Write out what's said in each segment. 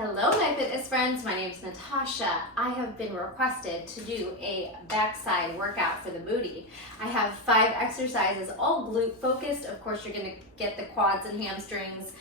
Hello my fitness friends, my name is Natasha. I have been requested to do a backside workout for the booty. I have 5 exercises, all glute focused. Of course you're going to get the quads and hamstrings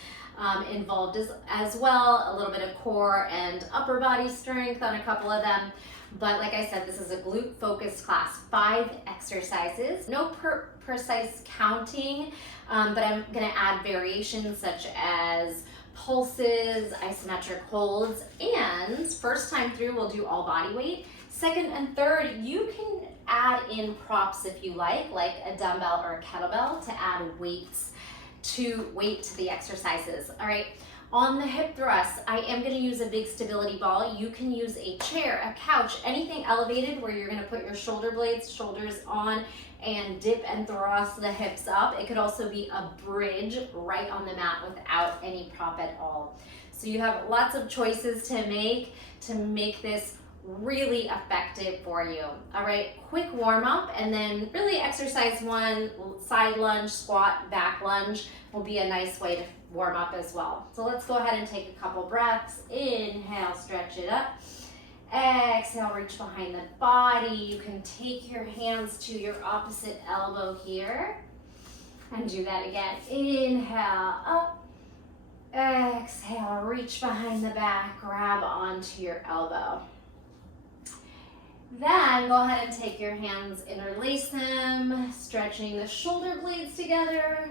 involved as well, a little bit of core and upper body strength on a couple of them. But like I said, this is a glute focused class, 5 exercises, no precise counting, but I'm going to add variations such as pulses, isometric holds, and first time through we'll do all body weight. Second and third, you can add in props if you like a dumbbell or a kettlebell to add weight to the exercises. All right, on the hip thrusts, I am going to use a big stability ball. You can use a chair, a couch, anything elevated where you're going to put your shoulders on and dip and thrust the hips up. It could also be a bridge right on the mat without any prop at all. So you have lots of choices to make this really effective for you. All right, quick warm up, and then really exercise 1, side lunge, squat, back lunge will be a nice way to warm up as well. So let's go ahead and take a couple breaths. Inhale, stretch it up. Exhale, reach behind the body. You can take your hands to your opposite elbow here and do that again. Inhale, up. Exhale, reach behind the back, grab onto your elbow. Then go ahead and take your hands, interlace them, stretching the shoulder blades together,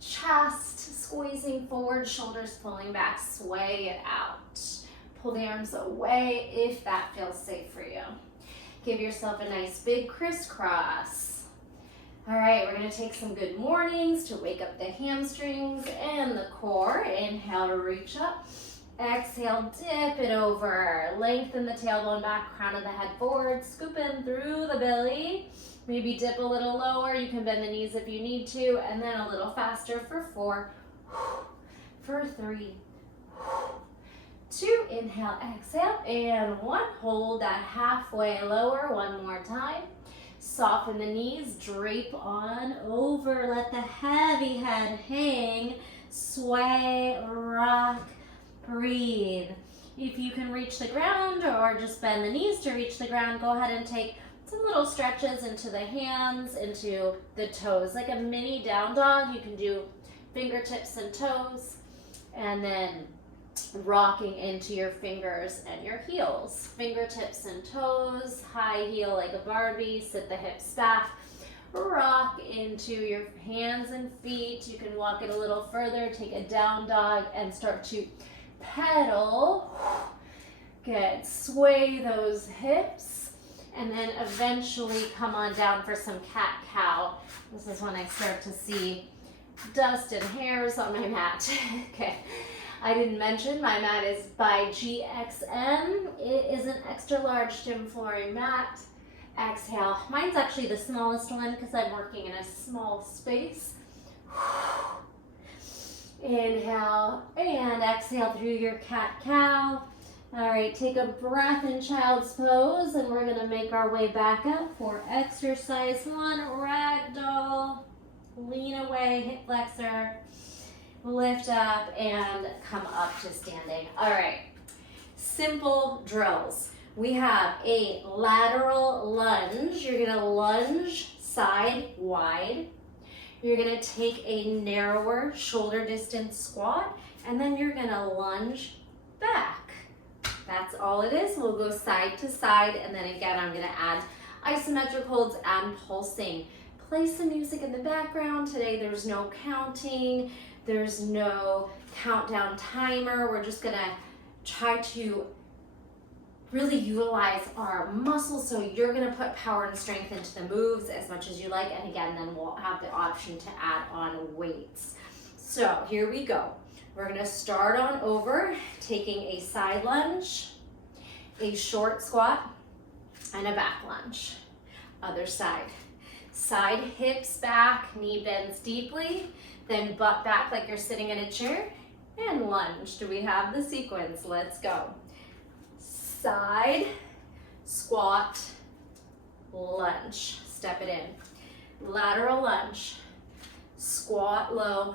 chest squeezing forward, shoulders pulling back, sway it out. Pull the arms away if that feels safe for you. Give yourself a nice big crisscross. All right, we're gonna take some good mornings to wake up the hamstrings and the core. Inhale to reach up. Exhale, dip it over. Lengthen the tailbone back, crown of the head forward, scoop in through the belly. Maybe dip a little lower. You can bend the knees if you need to, and then a little faster for 4, for 3, 2, inhale, exhale, and 1. Hold that halfway lower, one more time. Soften the knees, drape on over, let the heavy head hang, sway, rock, breathe. If you can reach the ground or just bend the knees to reach the ground, go ahead and take some little stretches into the hands, into the toes, like a mini down dog. You can do fingertips and toes, and then rocking into your fingers and your heels. Fingertips and toes, high heel like a Barbie, sit the hips back, rock into your hands and feet. You can walk it a little further, take a down dog and start to pedal. Good, sway those hips, and then eventually come on down for some cat-cow. This is when I start to see dust and hairs on my mat. Okay. I didn't mention my mat is by GXM. It is an extra large gym flooring mat. Exhale. Mine's actually the smallest one because I'm working in a small space. Inhale and exhale through your cat-cow. All right, take a breath in child's pose, and we're going to make our way back up for exercise 1, ragdoll. Lean away, hip flexor. Lift up and come up to standing. All right, simple drills. We have a lateral lunge. You're gonna lunge side wide. You're gonna take a narrower shoulder distance squat, and then you're gonna lunge back. That's all it is. We'll go side to side, and then again, I'm gonna add isometric holds and pulsing. Play some music in the background. Today there's no counting. There's no countdown timer. We're just gonna try to really utilize our muscles. So you're gonna put power and strength into the moves as much as you like. And again, then we'll have the option to add on weights. So here we go. We're gonna start on over, taking a side lunge, a short squat, and a back lunge. Other side. Side hips back, knee bends deeply. Then butt back like you're sitting in a chair, and lunge. Do we have the sequence? Let's go. Side, squat, lunge. Step it in. Lateral lunge, squat low,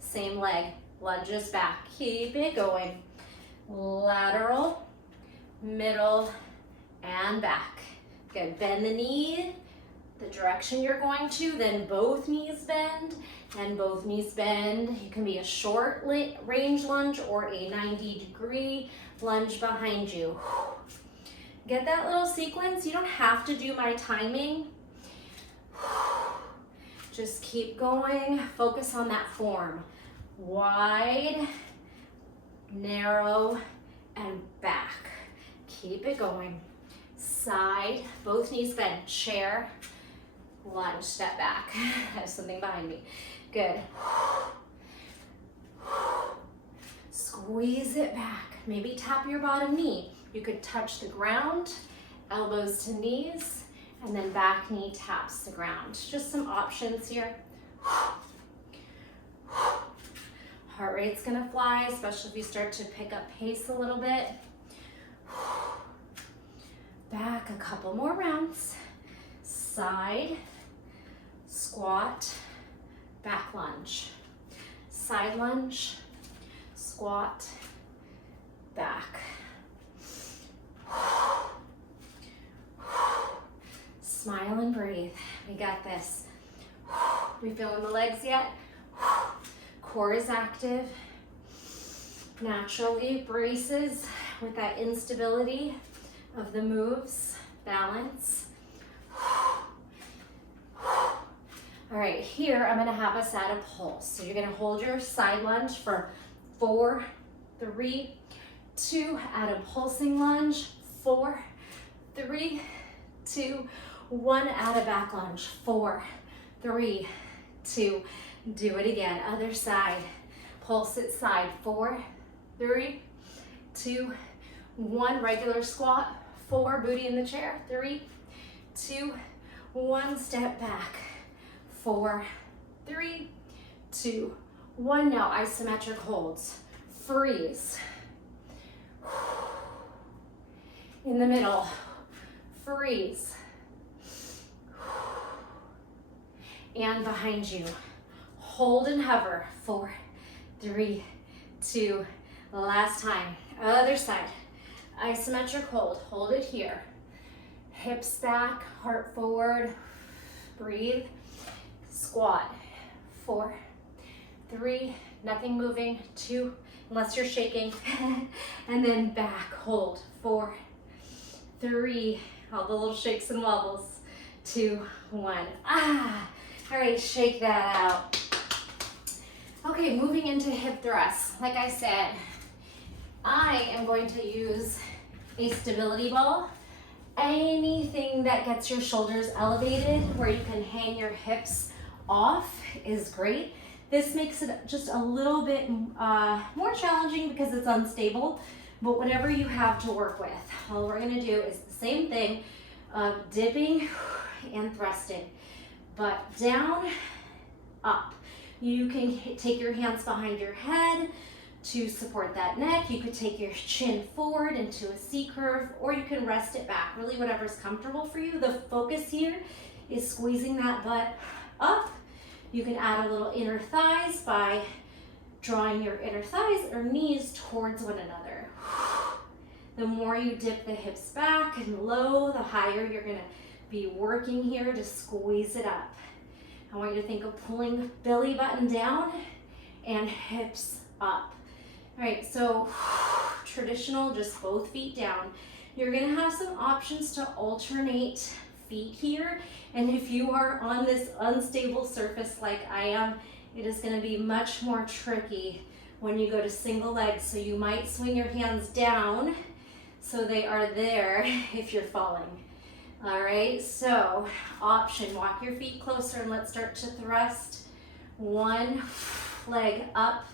same leg, lunges back. Keep it going. lateral, middle, and back. Good, bend the knee, the direction you're going to, then both knees bend, and both knees bend. You can be a short range lunge or a 90-degree lunge behind you. Get that little sequence. You don't have to do my timing. Just keep going. Focus on that form. Wide, narrow, and back. Keep it going. Side, both knees bend. Chair, lunge, step back. There's something behind me. Good. Squeeze it back. Maybe tap your bottom knee. You could touch the ground, elbows to knees, and then back knee taps the ground. Just some options here. Heart rate's gonna fly, especially if you start to pick up pace a little bit. Back a couple more rounds. Side, squat, back lunge. Side lunge, squat, back. Smile and breathe. We got this. We feeling the legs yet? Core is active. Naturally braces with that instability of the moves. Balance. All right, here I'm gonna have us add a pulse. So you're gonna hold your side lunge for 4, 3, 2, add a pulsing lunge, 4, 3, 2, 1, add a back lunge, 4, 3, 2, do it again, other side, pulse it side, 4, 3, 2, 1, regular squat, 4, booty in the chair, 3, 2, 1, step back, 4, 3, 2, 1, now isometric holds, freeze, in the middle, freeze, and behind you, hold and hover, 4, 3, 2, last time, other side, isometric hold it here, hips back, heart forward, breathe, squat, 4, 3, nothing moving, 2, unless you're shaking, and then back, hold, 4, 3, all the little shakes and wobbles, 2, 1, all right, shake that out. Okay, moving into hip thrusts. Like I said, I am going to use a stability ball. Anything that gets your shoulders elevated where you can hang your hips off is great. This makes it just a little bit more challenging because it's unstable, but whatever you have to work with. All we're gonna do is the same thing of dipping and thrusting, but down, up. You can take your hands behind your head to support that neck. You could take your chin forward into a C curve, or you can rest it back, really whatever's comfortable for you. The focus here is squeezing that butt up. You can add a little inner thighs by drawing your inner thighs or knees towards one another. The more you dip the hips back and low, the higher you're gonna be working here to squeeze it up. I want you to think of pulling belly button down and hips up. All right, so traditional, just both feet down. You're gonna have some options to alternate feet here. And if you are on this unstable surface like I am, it is gonna be much more tricky when you go to single legs. So you might swing your hands down so they are there if you're falling. All right, so option, walk your feet closer and let's start to thrust. One leg up,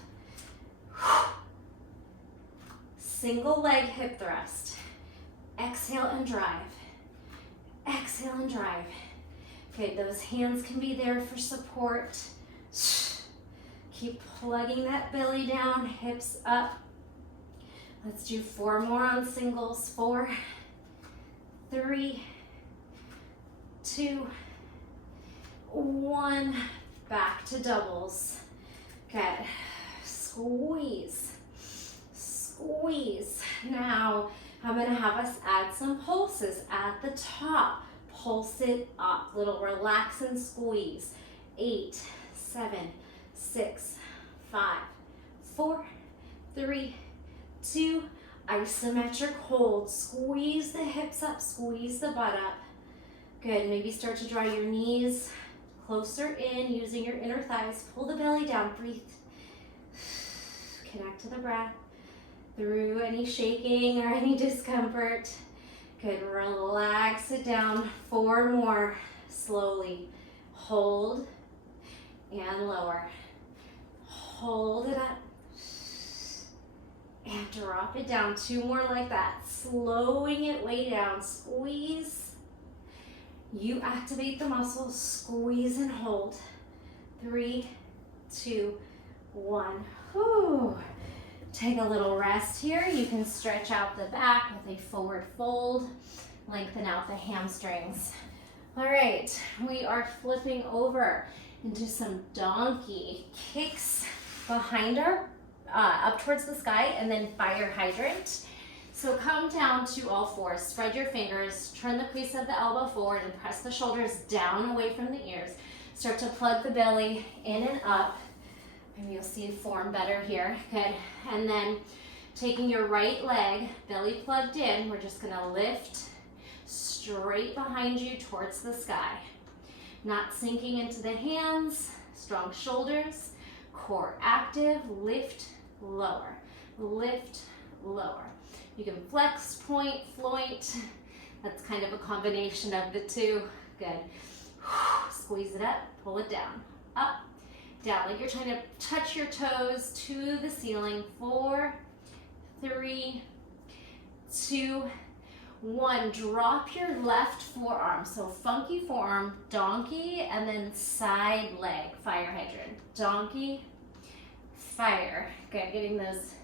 single leg hip thrust. Exhale and drive, exhale and drive. Okay, those hands can be there for support. Keep plugging that belly down, hips up. Let's do 4 more on singles. 4, 3, 2, 1. Back to doubles. Good. Squeeze. Squeeze. squeeze. Now, I'm gonna have us add some pulses at the top. Pulse it up, little relax and squeeze. 8, 7, 6, 5, 4, 3, 2, isometric hold. Squeeze the hips up, squeeze the butt up. Good, maybe start to draw your knees closer in using your inner thighs. Pull the belly down, breathe. Connect to the breath through any shaking or any discomfort. Good, relax it down. 4 more, slowly. Hold and lower. Hold it up and drop it down. 2 more like that, slowing it way down. Squeeze. You activate the muscles, squeeze and hold. 3, 2, 1. Whew. Take a little rest here. You can stretch out the back with a forward fold, lengthen out the hamstrings. All right, we are flipping over into some donkey kicks behind her, up towards the sky, and then fire hydrant. So come down to all fours, spread your fingers, turn the crease of the elbow forward and press the shoulders down away from the ears. Start to plug the belly in and up. Maybe you'll see form better here. Good. And then taking your right leg, belly plugged in, we're just gonna lift straight behind you towards the sky. Not sinking into the hands, strong shoulders, core active, lift, lower, lift, lower. You can flex, point, float. That's kind of a combination of the two. Good. Squeeze it up, pull it down, up, down, like you're trying to touch your toes to the ceiling. 4, 3, 2, 1. Drop your left forearm. So funky forearm, donkey, and then side leg, fire hydrant. Donkey, fire. Good, getting those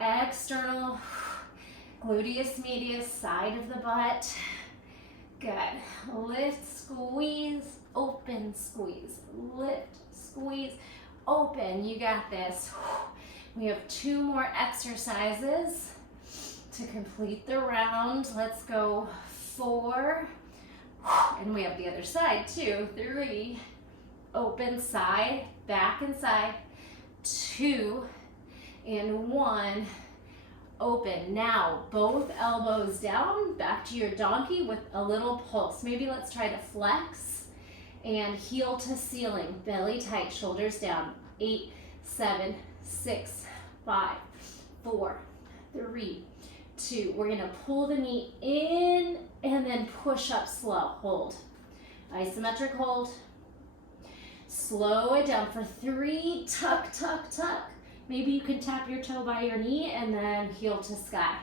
external gluteus medius, side of the butt. Good. Lift, squeeze, open, squeeze. Lift, squeeze, open. You got this. We have 2 more exercises to complete the round. Let's go 4. And we have the other side too. 3. Open, side, back and side. 2 and 1. Open. Now, both elbows down, back to your donkey with a little pulse. Maybe let's try to flex and heel to ceiling, belly tight, shoulders down. 8, 7, 6, 5, 4, 3, 2. We're gonna pull the knee in and then push up slow. Hold. Isometric hold. Slow it down for 3. Tuck, tuck, tuck. Maybe you can tap your toe by your knee and then heel to sky.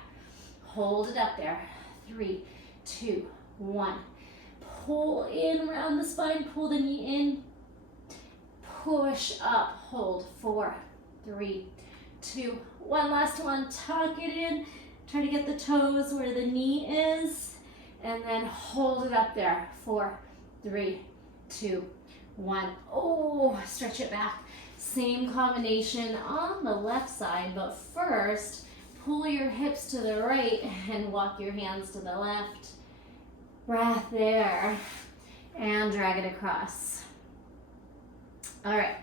Hold it up there. 3, 2, 1. Pull in around the spine, pull the knee in. Push up, hold. 4, 3, 2, 1. Last one, tuck it in. Try to get the toes where the knee is. And then hold it up there. 4, 3, 2, 1. Oh, stretch it back. Same combination on the left side, but first, pull your hips to the right and walk your hands to the left. Breath there, and drag it across. All right,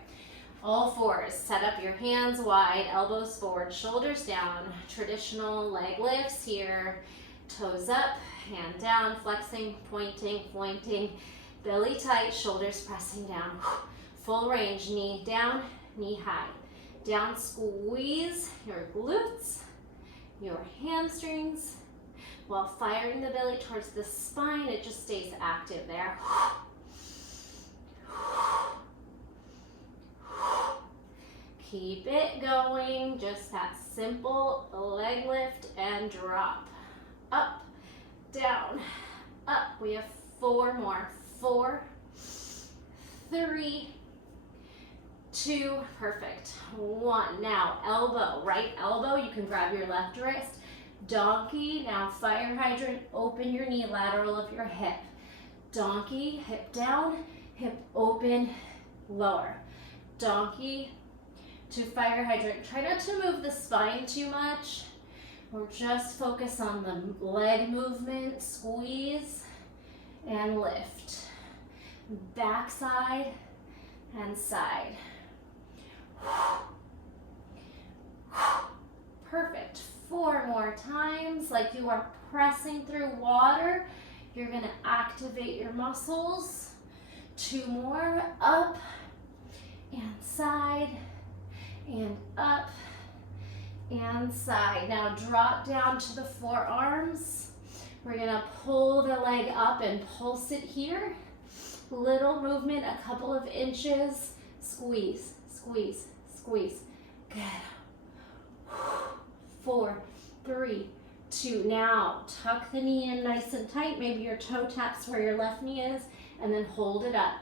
all fours. Set up your hands wide, elbows forward, shoulders down. Traditional leg lifts here. Toes up, hand down, flexing, pointing, pointing. Belly tight, shoulders pressing down. Full range, knee down, knee high. Down, squeeze your glutes, your hamstrings, while firing the belly towards the spine. It just stays active there. Keep it going, just that simple leg lift and drop. Up, down, up. We have 4 more. 4, 3, 2, perfect. 1. Now, elbow, right elbow, you can grab your left wrist. Donkey, now fire hydrant, open your knee, lateral of your hip. Donkey, hip down, hip open, lower. Donkey to fire hydrant. Try not to move the spine too much. We're just focused on the leg movement, squeeze and lift. Back side and side. Perfect. 4 more times, like you are pressing through water. You're gonna activate your muscles. 2 more, up and side and up and side. Now drop down to the forearms. We're gonna pull the leg up and pulse it here. Little movement, a couple of inches. Squeeze, squeeze, squeeze. Good. 4, 3, 2. Now tuck the knee in nice and tight. Maybe your toe taps where your left knee is, and then hold it up.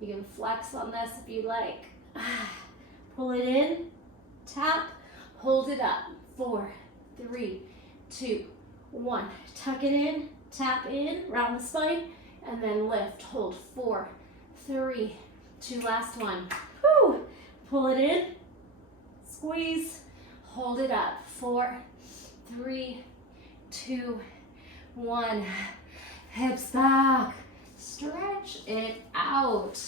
You can flex on this if you like. Pull it in, tap, hold it up. 4, 3, 2, 1. Tuck it in, tap in, round the spine, and then lift. Hold. 4, 3, 2. Last one. Whew. Pull it in, squeeze, hold it up. 4, 3, 2, 1. Hips back. Stretch it out.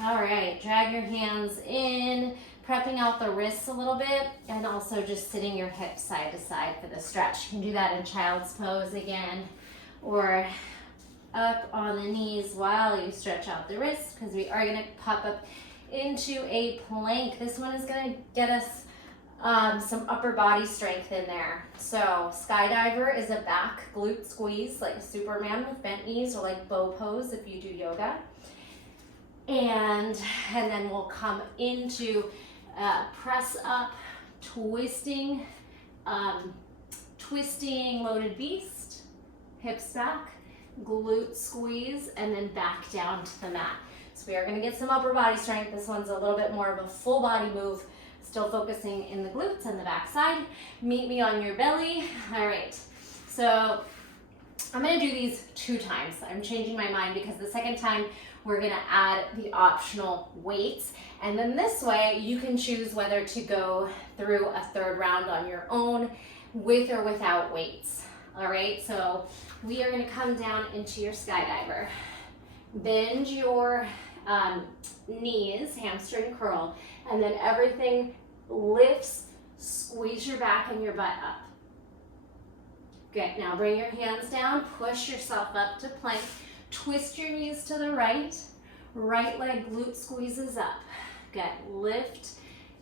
All right, drag your hands in, prepping out the wrists a little bit, and also just sitting your hips side to side for the stretch. You can do that in child's pose again, or up on the knees while you stretch out the wrists, because we are gonna pop up into a plank. This one is gonna get us some upper body strength in there. So Skydiver is a back glute squeeze, like a Superman with bent knees, or like bow pose if you do yoga. And then we'll come into press up, twisting loaded beast, hips back, glute squeeze, and then back down to the mat. So we are gonna get some upper body strength. This one's a little bit more of a full body move, still focusing in the glutes and the back side. Meet me on your belly. All right, so I'm gonna do these 2 times. I'm changing my mind because the second time we're gonna add the optional weights. And then this way you can choose whether to go through a 3rd round on your own with or without weights. All right, so we are gonna come down into your Skydiver. Bend your knees, hamstring curl, and then everything lifts, squeeze your back and your butt up. Good, now bring your hands down, push yourself up to plank, twist your knees to the right, right leg glute squeezes up. Good, lift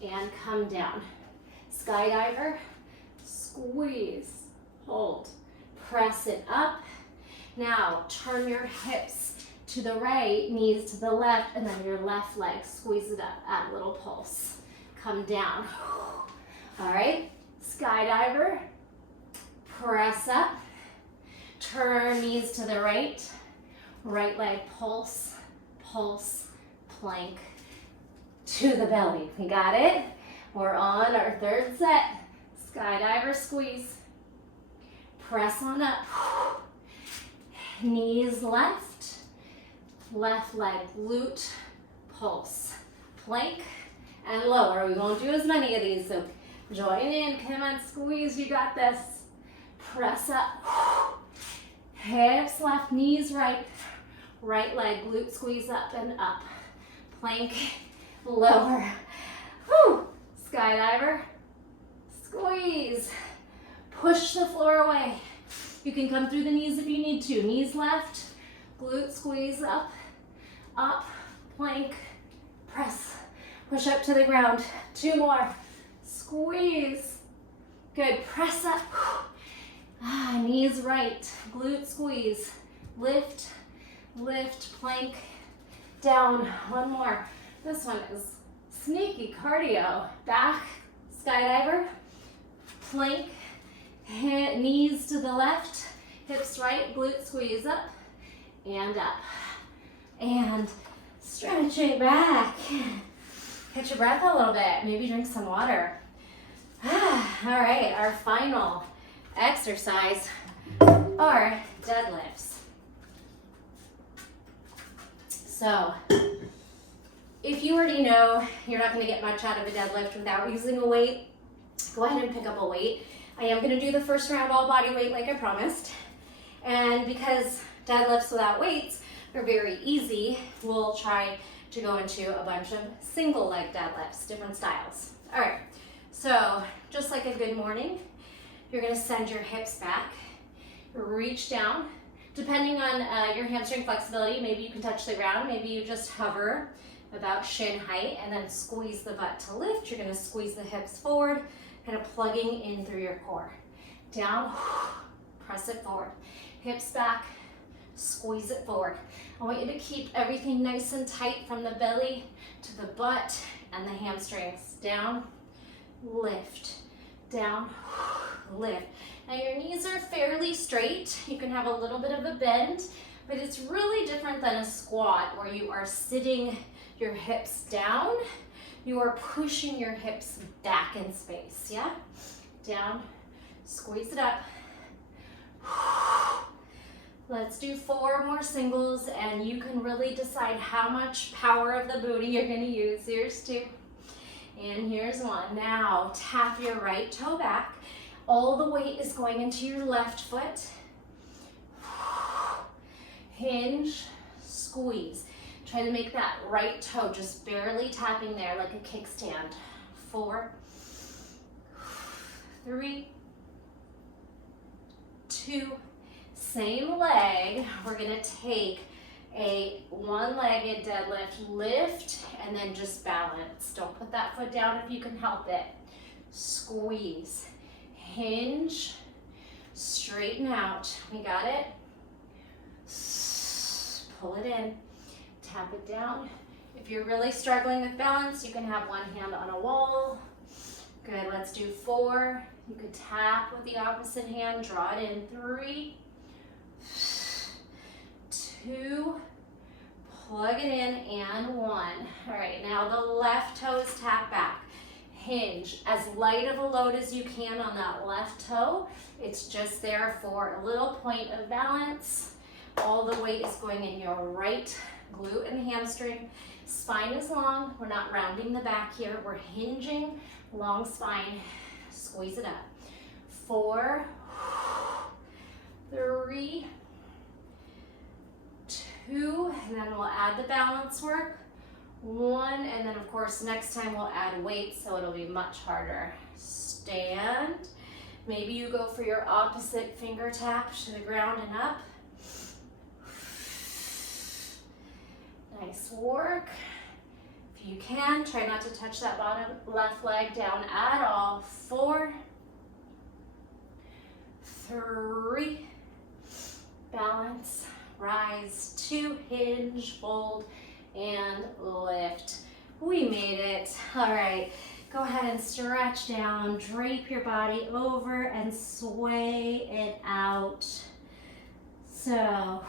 and come down. Skydiver, squeeze, hold, press it up. Now turn your hips to the right, knees to the left, and then your left leg, squeeze it up, add a little pulse. Come down. All right, Skydiver, press up, turn knees to the right, right leg pulse, pulse, plank to the belly. We got it? We're on our 3rd set. Skydiver squeeze, press on up, knees left, left leg glute, pulse, plank, and lower. We won't do as many of these, so join in. Come on, squeeze, you got this. Press up, hips left, knees right, right leg glute squeeze up and up. Plank, lower. Whew. Skydiver, squeeze, push the floor away. You can come through the knees if you need to. Knees left, glute squeeze up, up, plank, press. Push up to the ground. 2 more. Squeeze. Good. Press up. Knees right. Glute squeeze. Lift, lift, plank, down. 1 more. This one is sneaky cardio. Back, Skydiver, plank, knees to the left, hips right, glute squeeze up, and up. And stretching back. Catch your breath a little bit. Maybe drink some water. All right, our final exercise are deadlifts. So, if you already know you're not going to get much out of a deadlift without using a weight, go ahead and pick up a weight. I am gonna do the first round all body weight like I promised. And because deadlifts without weights are very easy, we'll try to go into a bunch of single leg deadlifts, different styles. All right, so just like a good morning, you're gonna send your hips back, reach down. Depending on your hamstring flexibility, maybe you can touch the ground, maybe you just hover about shin height and then squeeze the butt to lift. You're gonna squeeze the hips forward, kind of plugging in through your core. Down, press it forward. Hips back, squeeze it forward. I want you to keep everything nice and tight from the belly to the butt and the hamstrings. Down, lift, down, lift. Now your knees are fairly straight. You can have a little bit of a bend, but it's really different than a squat where you are sitting your hips down. You are pushing your hips back in space, yeah? Down, squeeze it up. Let's do 4 more singles, and you can really decide how much power of the booty you're gonna use. Here's 2, and here's 1. Now, tap your right toe back. All the weight is going into your left foot. Hinge, squeeze. Try to make that right toe just barely tapping there like a kickstand. 4, 3, 2, same leg. We're gonna take a one-legged deadlift, lift, and then just balance. Don't put that foot down if you can help it. Squeeze, hinge, straighten out. We got it? Pull it in, tap it down. If you're really struggling with balance, you can have one hand on a wall. Good, let's do 4. You could tap with the opposite hand, draw it in. 3, 2, plug it in, and 1. All right, now the left toe is tapped back. Hinge, as light of a load as you can on that left toe. It's just there for a little point of balance. All the weight is going in your right glute and hamstring. Spine is long. We're not rounding the back here. We're hinging, long spine. Squeeze it up. 4, 3, 2, and then we'll add the balance work. 1, and then of course next time we'll add weight, so it'll be much harder. Stand. Maybe you go for your opposite finger tap to the ground and up. Nice work. If you can, try not to touch that bottom left leg down at all. 4, 3, balance, rise, 2, hinge, fold, and lift. We made it. All right, go ahead and stretch down, drape your body over and sway it out. So,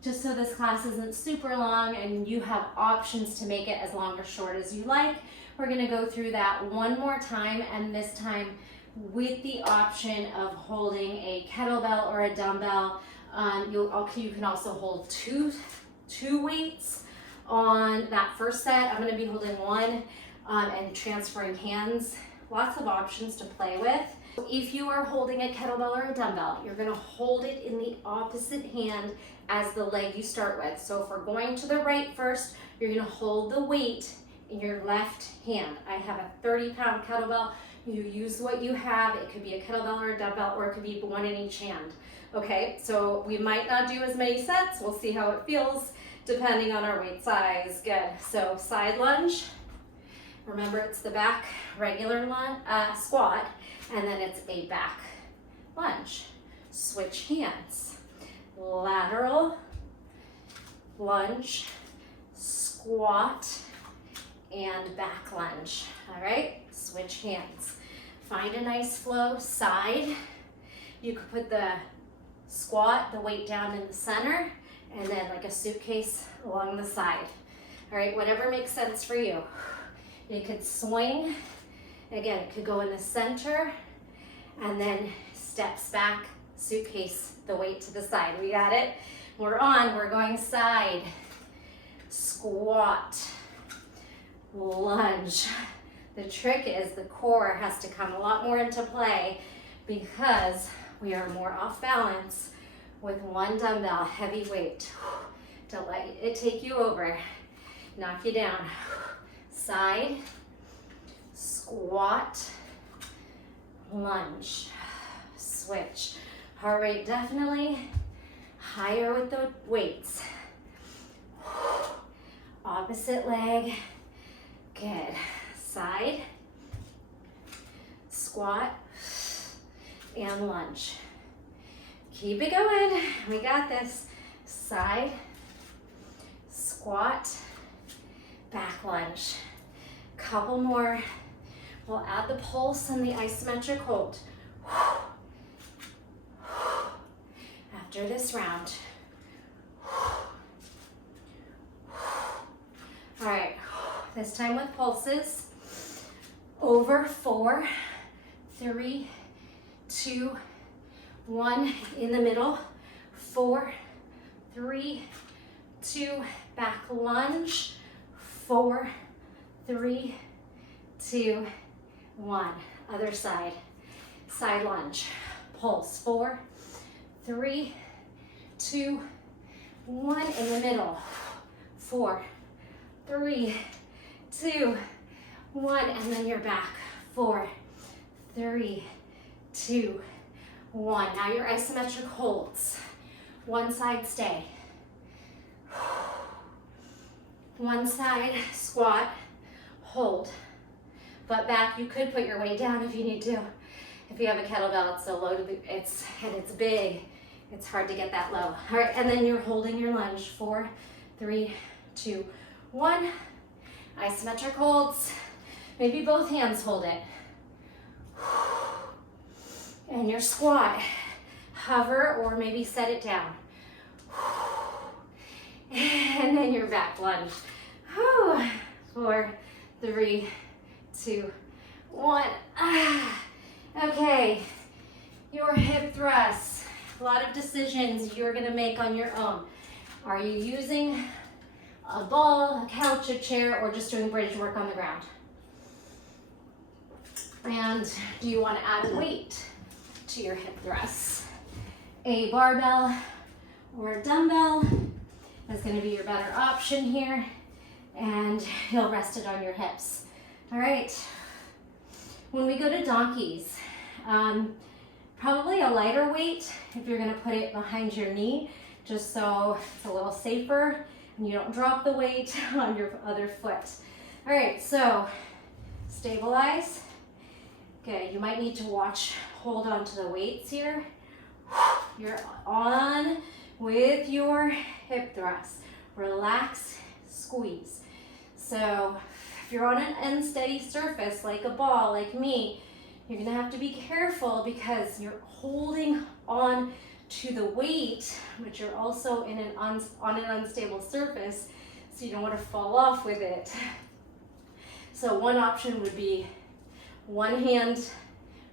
just so this class isn't super long and you have options to make it as long or short as you like, we're gonna go through that one more time, and this time with the option of holding a kettlebell or a dumbbell. You can also hold two weights on that first set. I'm gonna be holding 1 and transferring hands. Lots of options to play with. If you are holding a kettlebell or a dumbbell, you're gonna hold it in the opposite hand as the leg you start with. So if we're going to the right first, you're gonna hold the weight in your left hand. I have a 30-pound kettlebell. You use what you have. It could be a kettlebell or a dumbbell, or it could be 1 in each hand. Okay, so we might not do as many sets. We'll see how it feels depending on our weight size. Good. So side lunge. Remember, it's the back regular squat, and then it's a back lunge. Switch hands. Lateral lunge, squat, and back lunge. All right, switch hands. Find a nice flow. Side. You could put the squat, the weight down in the center, and then like a suitcase along the side. All right, whatever makes sense for you. You could swing. Again, it could go in the center, and then steps back, suitcase, the weight to the side. We got it? We're going side, squat, lunge. The trick is the core has to come a lot more into play because we are more off balance with one dumbbell, heavy weight. Don't let it take you over, knock you down. Side, squat, lunge, switch. Heart rate definitely higher with the weights. Opposite leg, good. Side, squat, and lunge. Keep it going, we got this. Side, squat, back lunge. Couple more. We'll add the pulse and the isometric hold. After this round. All right, this time with pulses. Over 4, 3, 2, 1, in the middle. 4, 3, 2, back lunge. 4, 3, 2, 1. Other side. Side lunge. Pulse. 4, 3, 2, 1. In the middle. 4, 3, 2, 1. And then you're back. 4, 3, 2, 1. Now your isometric holds. One side stay. One side squat, hold. Butt back, you could put your weight down if you need to. If you have a kettlebell, it's so low, and it's big. It's hard to get that low. All right, and then you're holding your lunge. 4, 3, 2, 1. Isometric holds. Maybe both hands hold it. And your squat, hover or maybe set it down. And then your back lunge. 4, 3, 2, 1. Okay, your hip thrusts. A lot of decisions you're gonna make on your own. Are you using a ball, a couch, a chair, or just doing bridge work on the ground? And do you want to add weight to your hip thrusts? A barbell or a dumbbell is going to be your better option here, and you'll rest it on your hips. All right, when we go to donkeys, probably a lighter weight if you're going to put it behind your knee, just so it's a little safer and you don't drop the weight on your other foot. All right, so stabilize. Okay, you might need to hold on to the weights here. You're on with your hip thrust. Relax, squeeze. So if you're on an unsteady surface like a ball, like me, you're gonna have to be careful because you're holding on to the weight, but you're also on an unstable surface, so you don't want to fall off with it. So one option would be one hand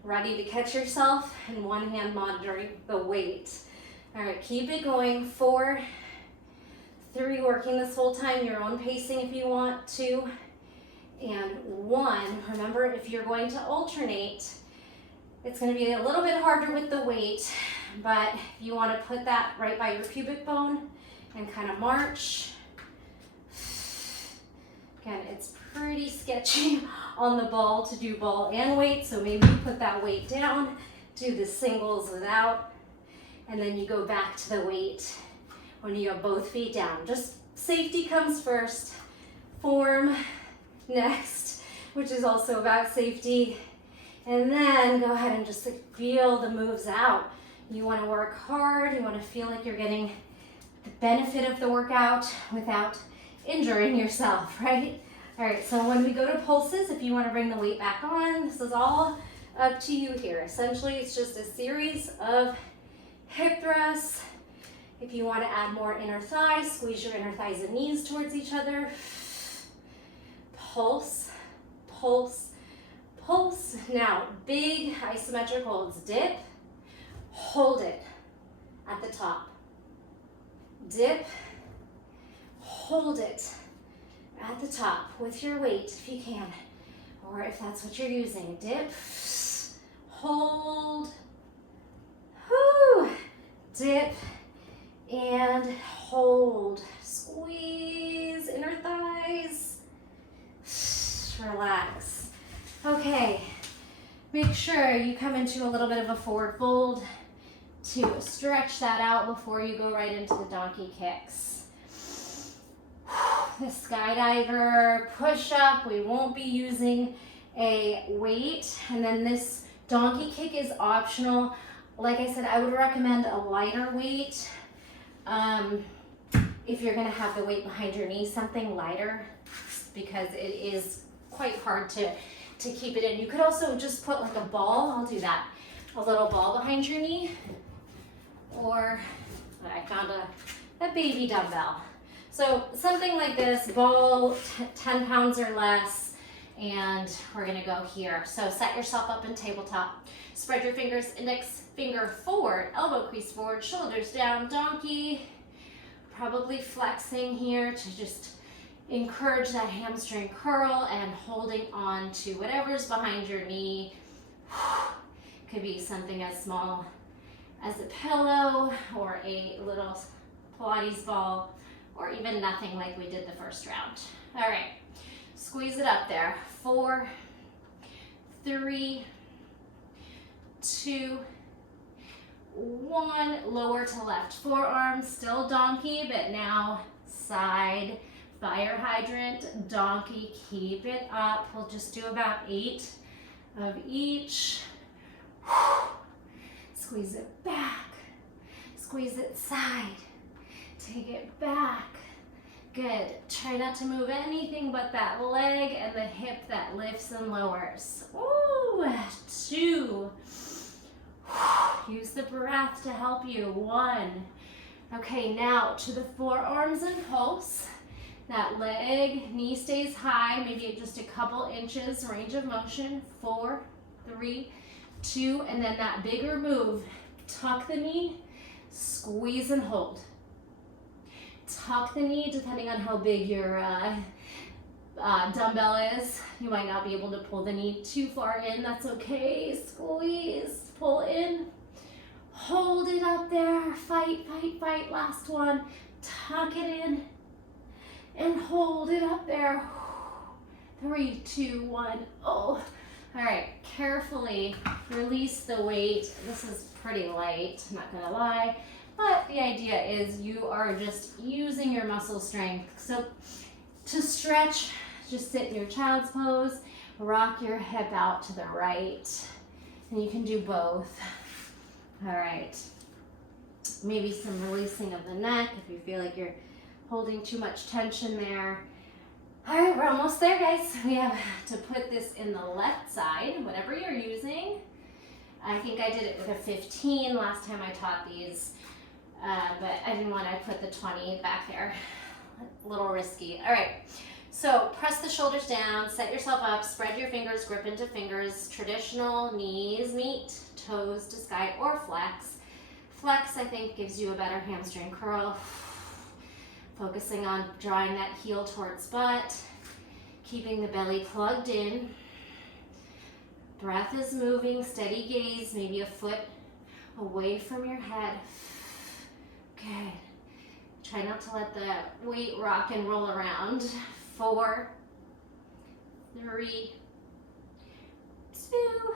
ready to catch yourself and one hand monitoring the weight. All right, keep it going. 4, 3, working this whole time, your own pacing if you want to. And 1, remember if you're going to alternate, it's going to be a little bit harder with the weight, but you want to put that right by your pubic bone and kind of march. Again, it's pretty sketchy on the ball to do ball and weight, so maybe you put that weight down, do the singles without, and then you go back to the weight when you have both feet down. Just safety comes first, form next, which is also about safety, and then go ahead and just feel the moves out. You want to work hard, you want to feel like you're getting the benefit of the workout without injuring yourself, right? All right, so when we go to pulses, if you want to bring the weight back on, this is all up to you here. Essentially, it's just a series of hip thrusts. If you want to add more inner thighs, squeeze your inner thighs and knees towards each other. Pulse, pulse, pulse. Now, big isometric holds. Dip, hold it at the top. Dip, hold it at the top with your weight if you can. or if that's what you're using, dip, hold, whoo, dip, and hold. Squeeze inner thighs, relax. Okay, make sure you come into a little bit of a forward fold to stretch that out before you go right into the donkey kicks. The skydiver, push up, we won't be using a weight, and then this donkey kick is optional. Like I said, I would recommend a lighter weight. If you're gonna have the weight behind your knee, something lighter, because it is quite hard to keep it in. You could also just put like a ball, I'll do that, a little ball behind your knee, or I found a baby dumbbell. So something like this, ball, 10 pounds or less, and we're gonna go here. So set yourself up in tabletop. Spread your fingers, index finger forward, elbow crease forward, shoulders down, donkey. Probably flexing here to just encourage that hamstring curl and holding on to whatever's behind your knee. Could be something as small as a pillow or a little Pilates ball, or even nothing like we did the first round. All right, squeeze it up there. 4, 3, 2, 1, lower to left forearm, still donkey, but now side fire hydrant, donkey, keep it up. We'll just do about 8 of each. Squeeze it back, squeeze it side, take it back. Good. Try not to move anything but that leg and the hip that lifts and lowers. Ooh, 2. Use the breath to help you. 1. Okay, now to the forearms and pulse. That leg, knee stays high, maybe just a couple inches range of motion. 4, 3, 2, and then that bigger move. Tuck the knee, squeeze and hold. Tuck the knee, depending on how big your dumbbell is. You might not be able to pull the knee too far in. That's okay. Squeeze, pull in. Hold it up there. Fight, fight, fight. Last one. Tuck it in and hold it up there. 3, 2, 1. Oh. All right, carefully release the weight. This is pretty light, I'm not gonna lie. But the idea is you are just using your muscle strength. So to stretch, just sit in your child's pose, rock your hip out to the right, and you can do both. All right, maybe some releasing of the neck if you feel like you're holding too much tension there. All right, we're almost there, guys. We have to put this in the left side, whatever you're using. I think I did it with a 15 last time I taught these. But I didn't want to put the 20 back there. A little risky. All right, so press the shoulders down, set yourself up, spread your fingers, grip into fingers. Traditional knees meet, toes to sky or flex. Flex, I think, gives you a better hamstring curl. Focusing on drawing that heel towards butt, keeping the belly plugged in. Breath is moving, steady gaze, maybe a foot away from your head. Good. Try not to let the weight rock and roll around. 4, 3, 2,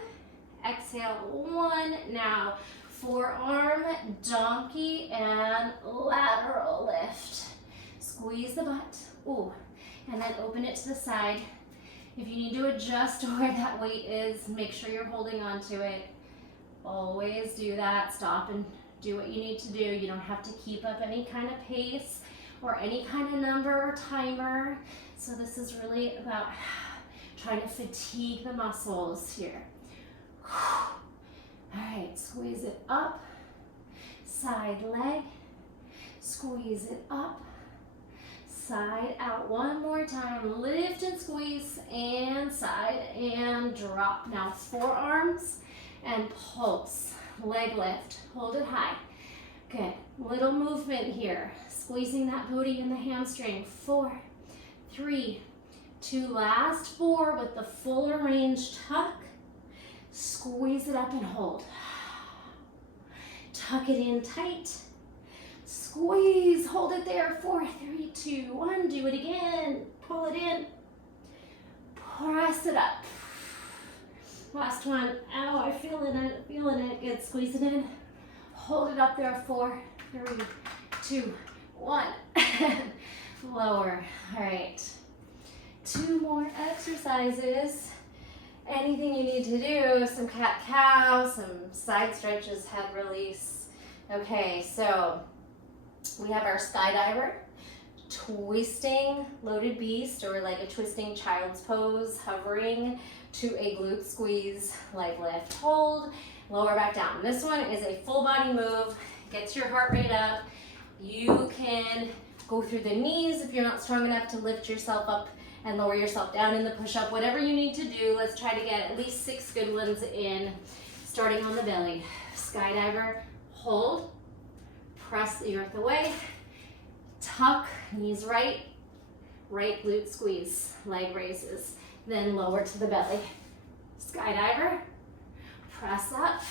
exhale, 1. Now, forearm, donkey, and lateral lift. Squeeze the butt. Ooh, and then open it to the side. If you need to adjust where that weight is, make sure you're holding on to it. Always do that. Stop and do what you need to do. You don't have to keep up any kind of pace or any kind of number or timer. So this is really about trying to fatigue the muscles here. All right, squeeze it up. Side leg. Squeeze it up. Side out. One more time. Lift and squeeze, and side and drop. Now forearms and pulse. Leg lift. Hold it high. Good. Little movement here. Squeezing that booty and the hamstring. 4, 3, 2 last 4 with the fuller range tuck. Squeeze it up and hold. Tuck it in tight. Squeeze, hold it there. 4, 3, 2, 1. Do it again. Pull it in. Press it up. Last one. Ow, I'm feeling it, feeling it. Good, squeeze it in. Hold it up there. 4, 3, 2, 1. Lower. All right. 2 more exercises. Anything you need to do, some cat-cow, some side stretches, head release. Okay, so we have our Skydiver, twisting loaded beast, or like a twisting child's pose, hovering to a glute squeeze, leg lift, hold, lower back down. This one is a full body move, gets your heart rate up. You can go through the knees if you're not strong enough to lift yourself up and lower yourself down in the push-up, whatever you need to do. Let's try to get at least 6 good ones in, starting on the belly. Skydiver, hold, press the earth away, tuck, knees right, right glute squeeze, leg raises, then lower to the belly. Skydiver, press up,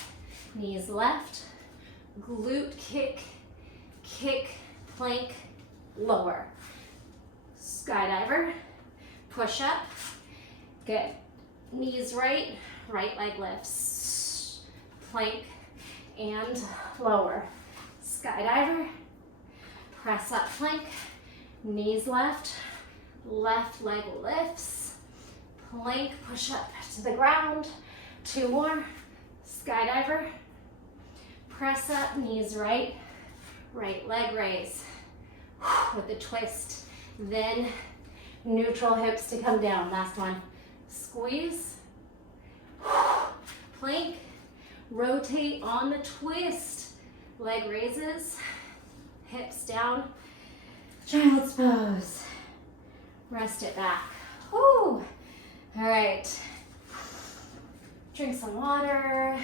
knees left, glute kick, kick, plank, lower. Skydiver, push up, good. Knees right, right leg lifts, plank, and lower. Skydiver, press up plank, knees left, left leg lifts, plank, push up to the ground. 2 more. Skydiver, press up, knees right, right leg raise with a twist. Then neutral hips to come down. Last one. Squeeze, plank, rotate on the twist. Leg raises, hips down, child's pose. Rest it back. Whew. All right. Drink some water.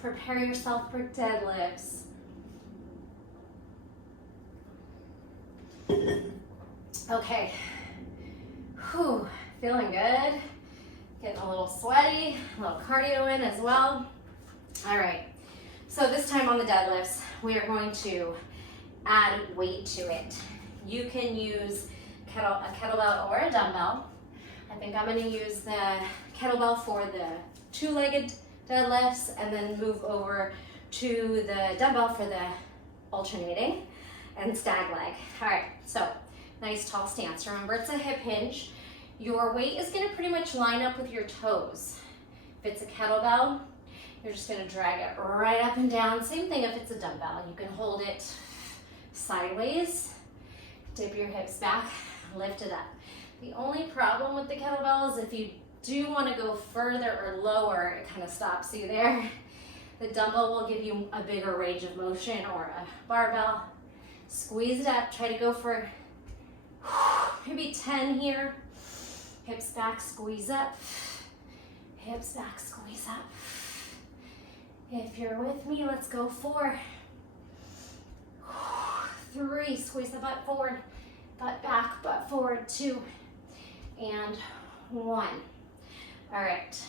Prepare yourself for deadlifts. Okay. Whew. Feeling good. Getting a little sweaty. A little cardio in as well. All right. So this time on the deadlifts, we are going to add weight to it. You can use a kettlebell or a dumbbell. I think I'm going to use the kettlebell for the 2-legged deadlifts and then move over to the dumbbell for the alternating and stag leg. All right, so nice tall stance. Remember, it's a hip hinge. Your weight is going to pretty much line up with your toes. If it's a kettlebell, you're just going to drag it right up and down. Same thing if it's a dumbbell. You can hold it sideways, dip your hips back, lift it up. The only problem with the kettlebell is if you do want to go further or lower, it kind of stops you there. The dumbbell will give you a bigger range of motion, or a barbell. Squeeze it up. Try to go for maybe 10 here. Hips back, squeeze up. Hips back, squeeze up. If you're with me, let's go 4, 3, squeeze the butt forward, butt back, butt forward, 2, and 1. All right,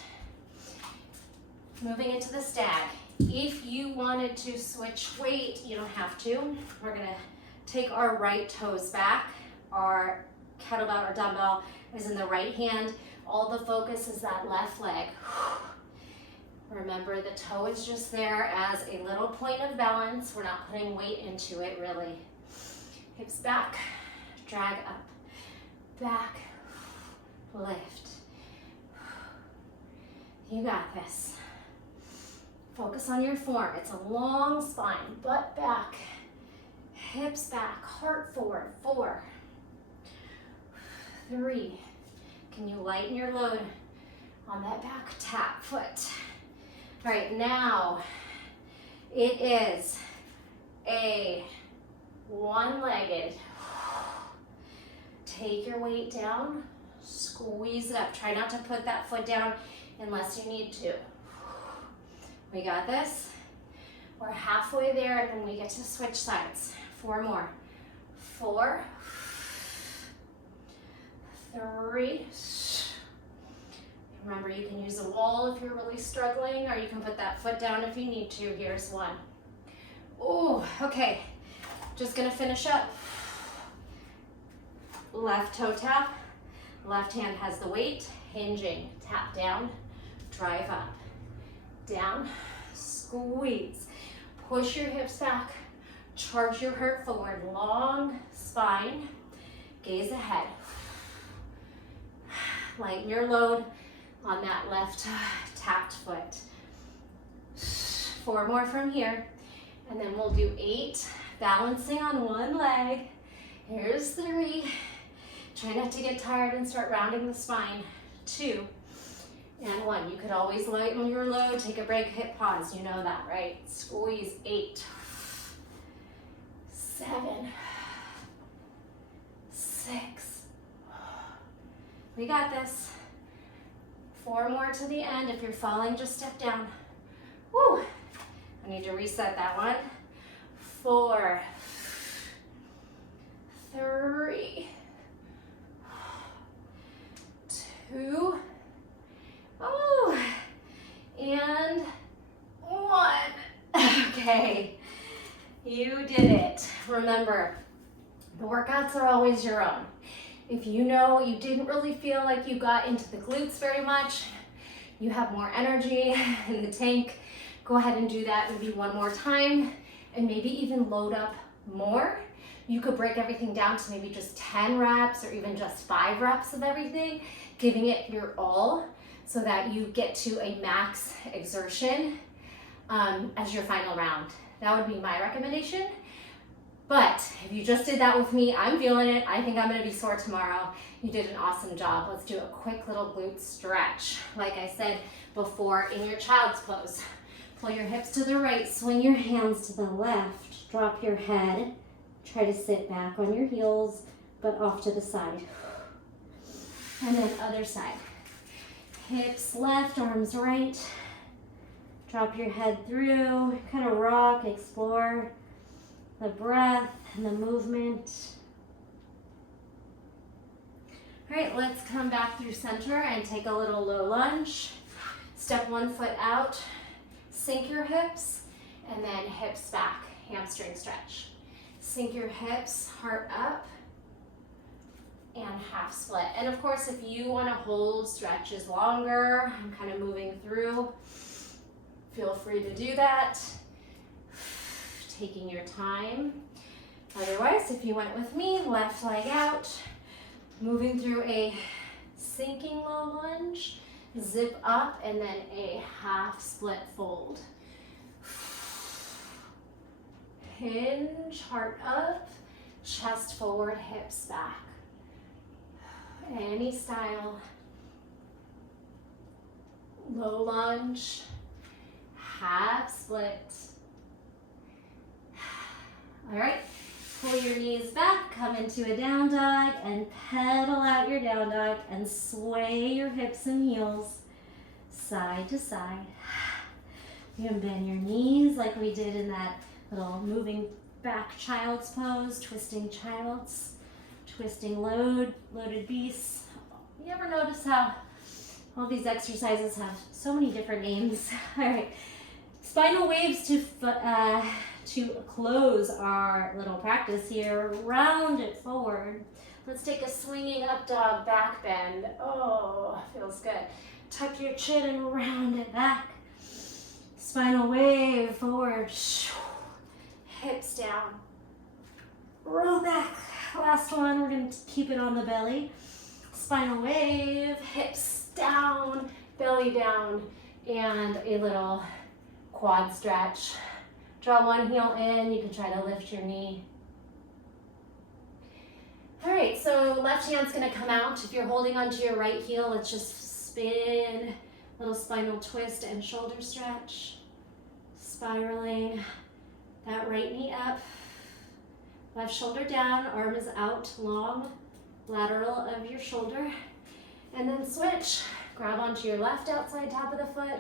moving into the stag. If you wanted to switch weight, you don't have to. We're gonna take our right toes back. Our kettlebell or dumbbell is in the right hand. All the focus is that left leg. Remember, the toe is just there as a little point of balance. We're not putting weight into it, really. Hips back, drag up, back, lift. You got this. Focus on your form. It's a long spine, butt back, hips back, heart forward. 4, 3. Can you lighten your load on that back tap foot? All right, now it is a one-legged. Take your weight down, squeeze it up. Try not to put that foot down unless you need to. We got this. We're halfway there, and then we get to switch sides. 4 more. 4, 3. Remember, you can use a wall if you're really struggling, or you can put that foot down if you need to. Here's 1. Oh, okay. Just gonna finish up. Left toe tap. Left hand has the weight. Hinging. Tap down. Drive up. Down. Squeeze. Push your hips back. Charge your heart forward. Long spine. Gaze ahead. Lighten your load on that left tapped foot. 4 more from here. And then we'll do 8, balancing on one leg. Here's 3. Try not to get tired and start rounding the spine. 2 and 1. You could always lighten your load, take a break, hit pause. You know that, right? Squeeze. 8, 7, 6. We got this. 4 more to the end. If you're falling, just step down. Woo! I need to reset that one. 4, 3, 2, oh, and 1. Okay, you did it. Remember, the workouts are always your own. If you know you didn't really feel like you got into the glutes very much, you have more energy in the tank, go ahead and do that maybe 1 more time, and maybe even load up more. You could break everything down to maybe just 10 reps or even just 5 reps of everything, giving it your all so that you get to a max exertion as your final round. That would be my recommendation. But if you just did that with me, I'm feeling it. I think I'm gonna be sore tomorrow. You did an awesome job. Let's do a quick little glute stretch. Like I said before, in your child's pose. Pull your hips to the right, swing your hands to the left, drop your head. Try to sit back on your heels, but off to the side. And then other side. Hips left, arms right. Drop your head through, kind of rock, explore the breath and the movement. All right, let's come back through center and take a little low lunge. Step 1 foot out, sink your hips, and then hips back, hamstring stretch. Sink your hips, heart up, and half split. And of course, if you want to hold stretches longer, I'm kind of moving through, feel free to do that. Taking your time. Otherwise, if you went with me, left leg out, moving through a sinking low lunge, zip up, and then a half split fold. Hinge, heart up, chest forward, hips back. Any style. Low lunge, half split. All right, pull your knees back, come into a down dog, and pedal out your down dog and sway your hips and heels side to side. You can bend your knees like we did in that little moving back child's pose, twisting childs, twisting loaded beasts. You ever notice how all these exercises have so many different names? All right, spinal waves to close our little practice here. Round it forward. Let's take a swinging up dog, back bend. Oh, feels good. Tuck your chin and round it back. Spinal wave forward. Hips down. Roll back. Last one, we're going to keep it on the belly. Spinal wave, hips down, belly down, and a little quad stretch. Draw one heel in, you can try to lift your knee. All right, so left hand's gonna come out. If you're holding onto your right heel, let's just spin, little spinal twist and shoulder stretch. Spiraling that right knee up, left shoulder down, arm is out long, lateral of your shoulder. And then switch, grab onto your left outside top of the foot,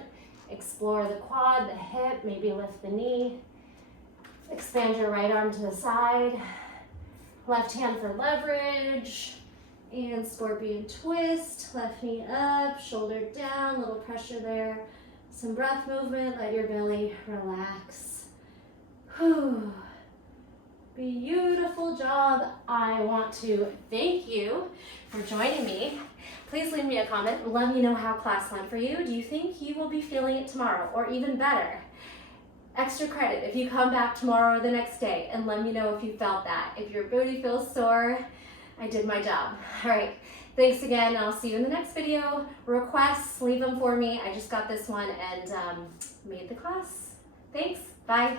explore the quad, the hip, maybe lift the knee. Expand your right arm to the side. Left hand for leverage. And scorpion twist, left knee up, shoulder down, little pressure there. Some breath movement, let your belly relax. Whew. Beautiful job. I want to thank you for joining me. Please leave me a comment. Let me know how class went for you. Do you think you will be feeling it tomorrow, or even better? Extra credit if you come back tomorrow or the next day, and let me know if you felt that. If your booty feels sore, I did my job. All right, thanks again. I'll see you in the next video. Requests, leave them for me. I just got this one and made the class. Thanks, bye.